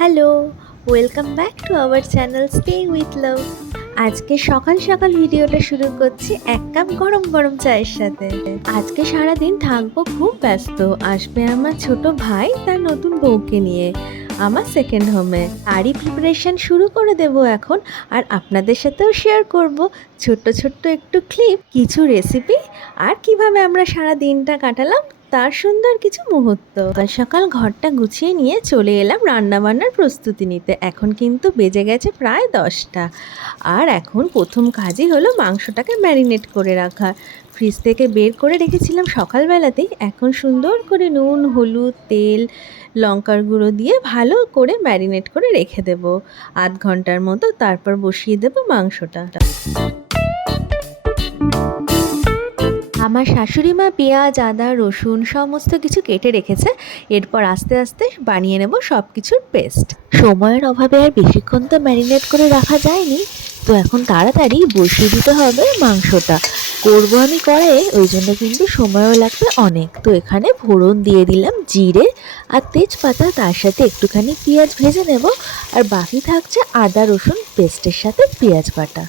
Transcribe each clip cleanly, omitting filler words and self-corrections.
Hello, welcome back to our channel stay with love. আজকে সকাল সকাল ভিডিওটা শুরু করছি এক কাপ গরম গরম চায়ের সাথে। আজকে সারাদিন থাকবো খুব ব্যস্ত। আসবে আমার ছোট ভাই তার নতুন বউকে নিয়ে আমার সেকেন্ড হোমে। তারই প্রিপারেশন শুরু করে দেব এখন। আর আপনাদের সাথেও শেয়ার করব ছোট্ট ছোট্ট একটু ক্লিপ, কিছু রেসিপি, আর কিভাবে আমরা সারা দিনটা কাটালাম তার সুন্দর কিছু মুহূর্ত। সকাল সকাল ঘরটা গুছিয়ে নিয়ে চলে এলাম রান্নাবান্নার প্রস্তুতি নিতে। এখন কিন্তু বেজে গেছে প্রায় 10টা। আর এখন প্রথম কাজই হলো মাংসটাকে ম্যারিনেট করে রাখা। ফ্রিজ থেকে বের করে রেখেছিলাম সকালবেলাতেই। এখন সুন্দর করে নুন, হলুদ, তেল, লঙ্কার গুঁড়ো দিয়ে ভালো করে ম্যারিনেট করে রেখে দেব আধ ঘন্টার মতো। তারপর বসিয়ে দেব মাংসটা। আমার শাশুড়ি মা পেঁয়াজ, আদা, রসুন সমস্ত কিছু কেটে রেখেছে। এরপর আস্তে আস্তে বানিয়ে নেব সব কিছুর পেস্ট। সময়ের অভাবে আর বেশিক্ষণ তো ম্যারিনেট করে রাখা যায়নি, তো এখন তাড়াতাড়ি বসিয়ে দিতে হবে মাংসটা। করবো আমি কড়াইয়ে, ওই জন্য কিন্তু সময়ও লাগবে অনেক। তো এখানে ফোড়ন দিয়ে দিলাম জিরে আর তেজপাতা, তার সাথে একটুখানি পেঁয়াজ ভেজে নেব। আর বাকি থাকছে আদা রসুন পেস্টের সাথে পেঁয়াজ বাটা।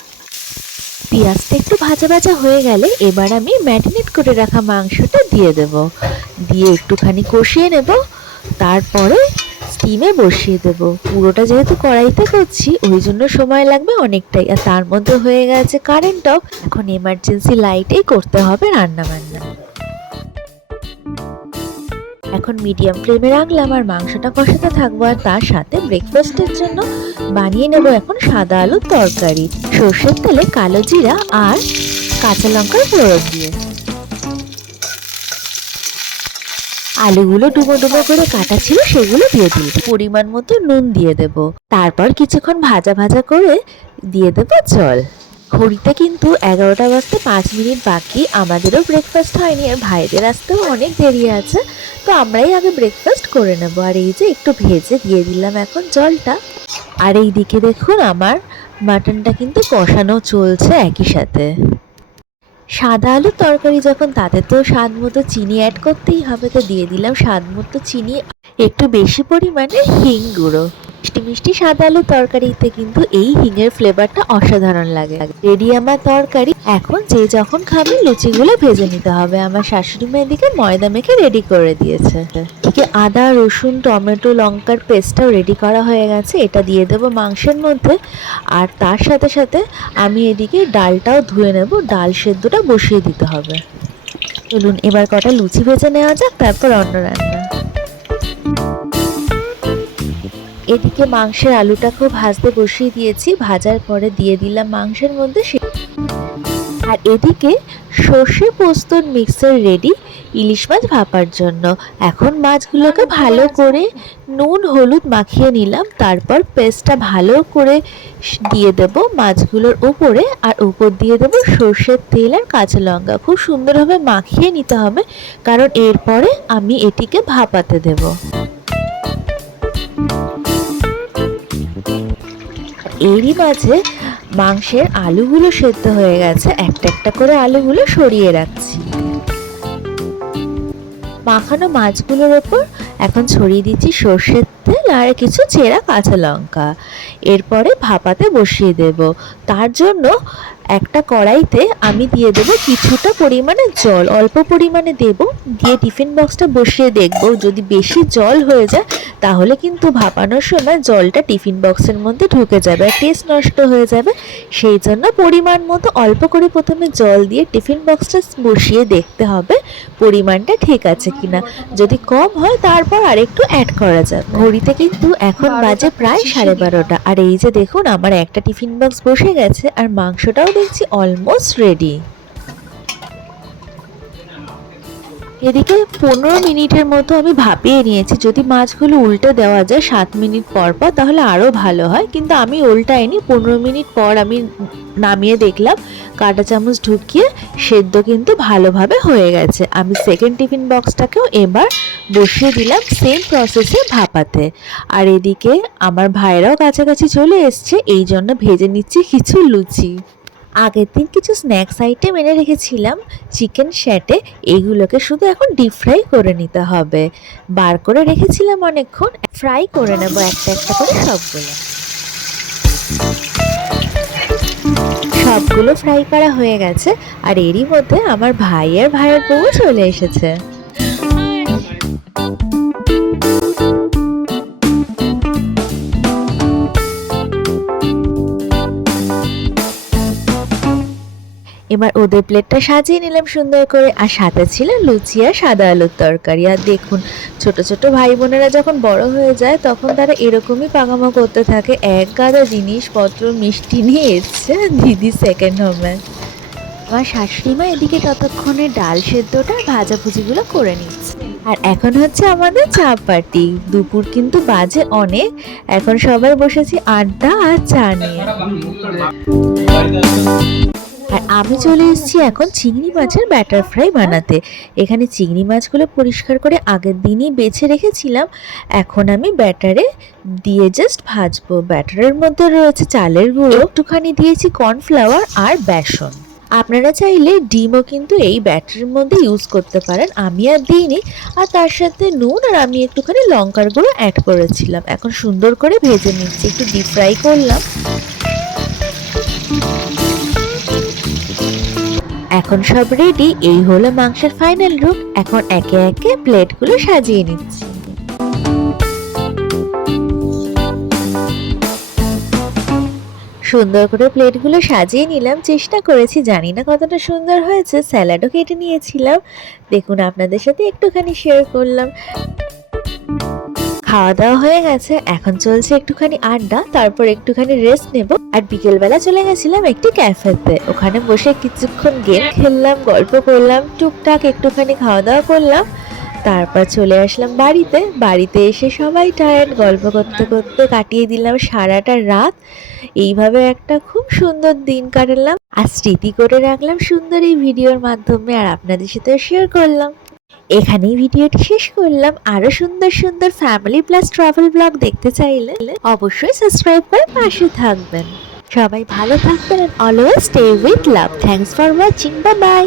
পেঁয়াজটা একটু ভাজা ভাজা হয়ে গেলে এবার আমি ম্যারিনেট করে রাখা মাংসটা দিয়ে দেব। দিয়ে একটুখানি কষিয়ে নেব। তারপরে স্টিমে বসিয়ে দেব। পুরোটা যেহেতু কড়াইতে করছি ওই জন্য সময় লাগবে অনেকটাই। আর তার মধ্যে হয়ে গেছে কারেন্ট অফ। এখন এমার্জেন্সি লাইটেই করতে হবে রান্না বান্না। এখন মিডিয়াম ফ্লেমে রাখলাম আর মাংসটা কষাতে থাকবো। আর তার সাথে ব্রেকফাস্টের জন্য বানিয়ে নেব এখন সাদা আলুর তরকারি, সর্ষের তেলে কালো জিরা আর কাঁচা লঙ্কার ফোড়ন দিয়ে। আলুগুলো ডুবো ডুবো করে কাটা ছিল সেগুলো দিয়ে দিই। পরিমাণ মতো নুন দিয়ে দেব। তারপর কিছুক্ষণ ভাজা ভাজা করে দিয়ে দেব জল। ঘড়িতে কিন্তু 11টা বাজতে 5 মিনিট বাকি। আমাদেরও ব্রেকফাস্ট হয়নি আর ভাইদের আসতেও অনেক দেরি আছে, তো আমরাই আগে ব্রেকফাস্ট করে নেব। আর এই যে একটু ভেজে দিয়ে দিলাম এখন জলটা। আর এই দিকে দেখুন আমার মাটনটা কিন্তু কষানো চলছে একই সাথে। সাদা আলুর তরকারি যখন, তাতে তো স্বাদ মতো চিনি অ্যাড করতেই হবে। তো দিয়ে দিলাম স্বাদ মতো চিনি, একটু বেশি পরিমাণে হিং গুঁড়ো। মিষ্টি মিষ্টি সাদা আলুর তরকারিতে কিন্তু এই হিঙের ফ্লেভারটা অসাধারণ লাগে। রেডি আমার তরকারি। এখন যে যখন খাবে লুচিগুলো ভেজে নিতে হবে। আমার শাশুড়ি মা এদিকে ময়দা মেখে রেডি করে দিয়েছে। এদিকে আদা রসুন টমেটো লঙ্কার পেস্টটাও রেডি করা হয়ে গেছে। এটা দিয়ে দেবো মাংসের মধ্যে। আর তার সাথে সাথে আমি এদিকে ডালটাও ধুয়ে নেব। ডাল সেদ্ধটা বসিয়ে দিতে হবে। চলুন এবার কটা লুচি ভেজে নেওয়া যাক, তারপর অন্য রান্না। এদিকে মাংসের আলুটাকেও ভাজতে বসিয়ে দিয়েছি। ভাজার পরে দিয়ে দিলাম মাংসের মধ্যে। আর এদিকে সর্ষে পোস্তর মিক্সার রেডি ইলিশ মাছ ভাপার জন্য। এখন মাছগুলোকে ভালো করে নুন হলুদ মাখিয়ে নিলাম। তারপর পেস্টটা ভালো করে দিয়ে দেব মাছগুলোর উপরে। আর উপর দিয়ে দেব সর্ষের তেল আর কাঁচা লঙ্কা। খুব সুন্দরভাবে মাখিয়ে নিতে হবে, কারণ এরপরে আমি এটিকে ভাপাতে দেব। এরই মাঝে মাংসের আলুগুলো সেদ্ধ হয়ে গেছে। একটা একটা করে আলুগুলো সরিয়ে রাখছি। মাখানো মাছগুলোর ওপর এখন ছড়িয়ে দিচ্ছি সর্ষের তেল আর কিছু চেরা কাঁচা লঙ্কা। এরপরে ভাপাতে বসিয়ে দেব। তার জন্য একটা কড়াইতে আমি দিয়ে দেব কিছুটা পরিমাণে জল, অল্প পরিমাণে দেব। দিয়ে টিফিন বক্সটা বসিয়ে দেখব, যদি বেশি জল হয়ে যায় তাহলে কিন্তু ভাপানোর সময় জলটা টিফিন বক্সের মধ্যে ঢুকে যাবে আর টেস্ট নষ্ট হয়ে যাবে। সেই জন্য পরিমাণ মতো অল্প করে প্রথমে জল দিয়ে টিফিন বক্সটা বসিয়ে দেখতে হবে পরিমাণটা ঠিক আছে কিনা। যদি কম হয় তারপর আরেকটু অ্যাড করা যাবে। ঘড়িতে কিন্তু এখন বাজে প্রায় 12:30। আর এই যে দেখুন আমার একটা টিফিন বক্স বসে গেছে আর মাংসটাও দেখছি অলমোস্ট রেডি। এদিকে 15 মিনিটের মতো আমি ভাপিয়ে নিয়েছি। যদি মাছগুলো উল্টে দেওয়া যায় 7 মিনিট পর পর তাহলে আরও ভালো হয়, কিন্তু আমি উল্টাইনি। 15 মিনিট পর আমি নামিয়ে দেখলাম কাঁটা চামচ ঢুকিয়ে সেদ্ধ কিন্তু ভালোভাবে হয়ে গেছে। আমি সেকেন্ড টিফিন বক্সটাকেও এবার বসিয়ে দিলাম সেম প্রসেসে ভাপাতে। আর এদিকে আমার ভাইরাও কাছাকাছি চলে এসছে, এই জন্য ভেজে নিচ্ছি কিছু লুচি। আগের দিন কিছু স্ন্যাক্স আইটেম এনে রেখেছিলাম চিকেন শ্যাটে, এইগুলোকে শুধু এখন ডিপ ফ্রাই করে নিতে হবে। বার করে রেখেছিলাম অনেকক্ষণ, ফ্রাই করে নেব একটা একটা করে সবগুলো ফ্রাই করা হয়ে গেছে। আর এরই মধ্যে আমার ভাই আর ভাইয়ের বউ চলে এসেছে। এবার ওদের প্লেটটা সাজিয়ে নিলাম সুন্দর করে, আর সাথে ছিল লুচি আর সাদা আলুর তরকারি। আর দেখুন, ছোট ছোট ভাই বোনেরা যখন বড় হয়ে যায় তখন তারা এরকমই পাকামো করতে থাকে, এক গাদা জিনিসপত্র মিষ্টি নিয়ে এসছে দিদি সেকেন্ড হোমে। আমার শাশুড়ি মা এদিকে ততক্ষণে ডাল সেদ্ধটা ভাজাভুজিগুলো করে নিচ্ছে। আর এখন হচ্ছে আমাদের চা পার্টি। দুপুর কিন্তু বাজে অনেক, এখন সবাই বসেছি আড্ডা আর চা নিয়ে। আর আমি চলে এসেছি এখন চিংড়ি মাছের ব্যাটার ফ্রাই বানাতে। এখানে চিংড়ি মাছগুলো পরিষ্কার করে আগের দিনই বেছে রেখেছিলাম, এখন আমি ব্যাটারে দিয়ে জাস্ট ভাজবো। ব্যাটারের মধ্যে রয়েছে চালের গুঁড়ো, একটুখানি দিয়েছি কর্নফ্লাওয়ার আর বেসন। আপনারা চাইলে ডিমও কিন্তু এই ব্যাটারের মধ্যে ইউজ করতে পারেন, আমি আর দিইনি। আর তার সাথে নুন আর আমি একটুখানি লঙ্কার গুঁড়ো অ্যাড করেছিলাম। এখন সুন্দর করে ভেজে নিচ্ছি, একটু ডিপ ফ্রাই করলাম। এখন সব রেডি, এই হলো মাংসের ফাইনাল লুক। এখন একে একে প্লেটগুলো সাজিয়ে নিচ্ছি। সুন্দর করে প্লেটগুলো সাজিয়ে নিলাম, চেষ্টা করেছি, জানি না কতটা সুন্দর হয়েছে। স্যালাডও কেটে নিয়েছিলাম, দেখুন আপনাদের সাথে একটুখানি শেয়ার করলাম। খাওয়া দাওয়া হয়ে গেছে, এখন চলছে একটুখানি আড্ডা, তারপর একটুখানি রেস্ট নেব। আর বিকেলবেলা চলে গেছিলাম একটি ক্যাফেতে, ওখানে বসে কিছুক্ষণ গেম খেললাম, গল্প করলাম, টুকটাক একটুখানি খাওয়া দাওয়া করলাম। তারপর চলে আসলাম বাড়িতে এসে সবাই টায়ার্ড, গল্প করতে করতে কাটিয়ে দিলাম সারাটা রাত। এইভাবে একটা খুব সুন্দর দিন কাটালাম আর স্মৃতি করে রাখলাম সুন্দর এই ভিডিওর মাধ্যমে, আর আপনাদের সাথে শেয়ার করলাম। এখানেই ভিডিওটি শেষ করলাম। আরো সুন্দর সুন্দর ফ্যামিলি প্লাস ট্রাভেল ব্লগ দেখতে চাইলে অবশ্যই সাবস্ক্রাইব করে পাশে থাকবেন। সবাই ভালো থাকবেন, always stay with love. Thanks for watching, bye bye.